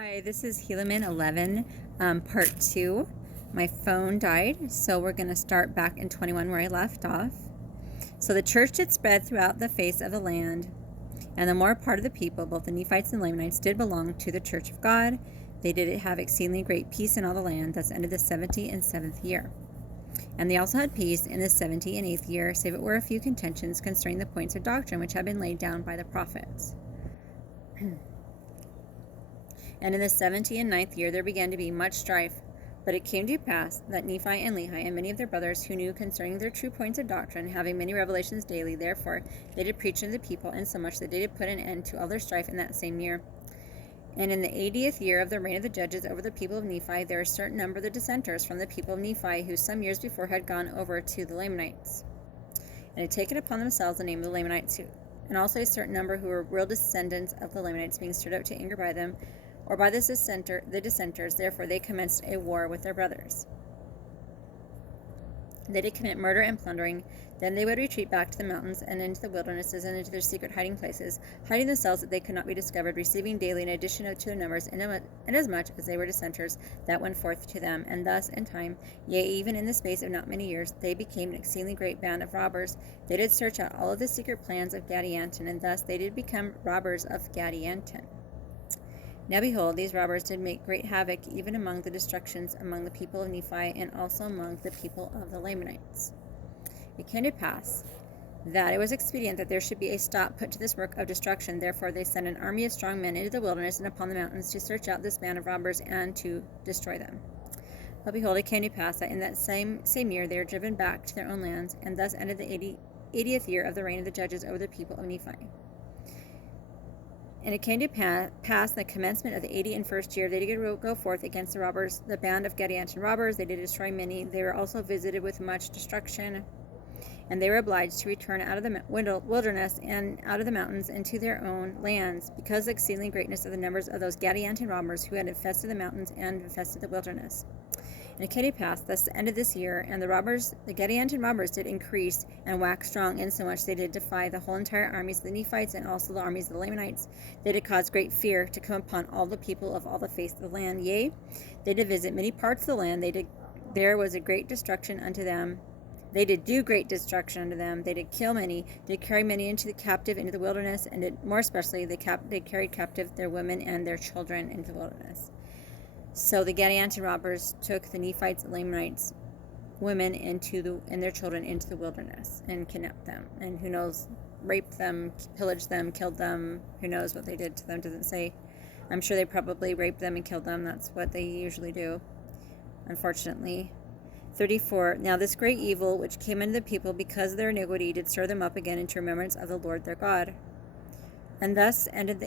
Hi, this is Helaman 11, part 2. My phone died, so we're going to start back in 21 where I left off. So the church did spread throughout the face of the land, and the more part of the people, both the Nephites and Lamanites, did belong to the church of God. They did have exceedingly great peace in all the land. Thus ended the 77th year. And they also had peace in the 78th year, save it were a few contentions concerning the points of doctrine which had been laid down by the prophets. And in the 79th year there began to be much strife. But it came to pass that Nephi and Lehi and many of their brothers who knew concerning their true points of doctrine, having many revelations daily, therefore they did preach unto the people, insomuch that they did put an end to all their strife in that same year. And in the 80th year of the reign of the judges over the people of Nephi, there were a certain number of the dissenters from the people of Nephi, who some years before had gone over to the Lamanites, and had taken upon themselves the name of the Lamanites, and also a certain number who were real descendants of the Lamanites, being stirred up to anger by them, or by the dissenters. Therefore they commenced a war with their brothers. They did commit murder and plundering. Then they would retreat back to the mountains and into the wildernesses and into their secret hiding places, hiding themselves that they could not be discovered, receiving daily an addition to their numbers, inasmuch as they were dissenters that went forth to them. And thus in time, yea, even in the space of not many years, they became an exceedingly great band of robbers. They did search out all of the secret plans of Gadianton, and thus they did become robbers of Gadianton. Now behold, these robbers did make great havoc, even among the destructions among the people of Nephi, and also among the people of the Lamanites. It came to pass that it was expedient that there should be a stop put to this work of destruction. Therefore they sent an army of strong men into the wilderness and upon the mountains to search out this band of robbers and to destroy them. But behold, it came to pass that in that same year they were driven back to their own lands, and thus ended the 80th year of the reign of the judges over the people of Nephi. And it came to pass the commencement of the 81st year, they did go forth against the robbers, the band of Gadianton robbers. They did destroy many. They were also visited with much destruction, and they were obliged to return out of the wilderness and out of the mountains into their own lands, because of the exceeding greatness of the numbers of those Gadianton robbers who had infested the mountains and infested the wilderness. And it came to pass, thus ended this year, and the Gadianton robbers did increase and wax strong, insomuch they did defy the whole entire armies of the Nephites and also the armies of the Lamanites. They did cause great fear to come upon all the people of all the face of the land. Yea, they did visit many parts of the land. There was a great destruction unto them. They did do great destruction unto them. They did kill many, did carry many into the wilderness, and did, more especially they carried captive their women and their children into the wilderness. So the Gadianton robbers took the Nephites and Lamanites women and their children into the wilderness and kidnapped them. And who knows, raped them, pillaged them, killed them. Who knows what they did to them, doesn't say. I'm sure they probably raped them and killed them. That's what they usually do, unfortunately. 34. Now this great evil which came into the people because of their iniquity did stir them up again into remembrance of the Lord their God. And thus ended the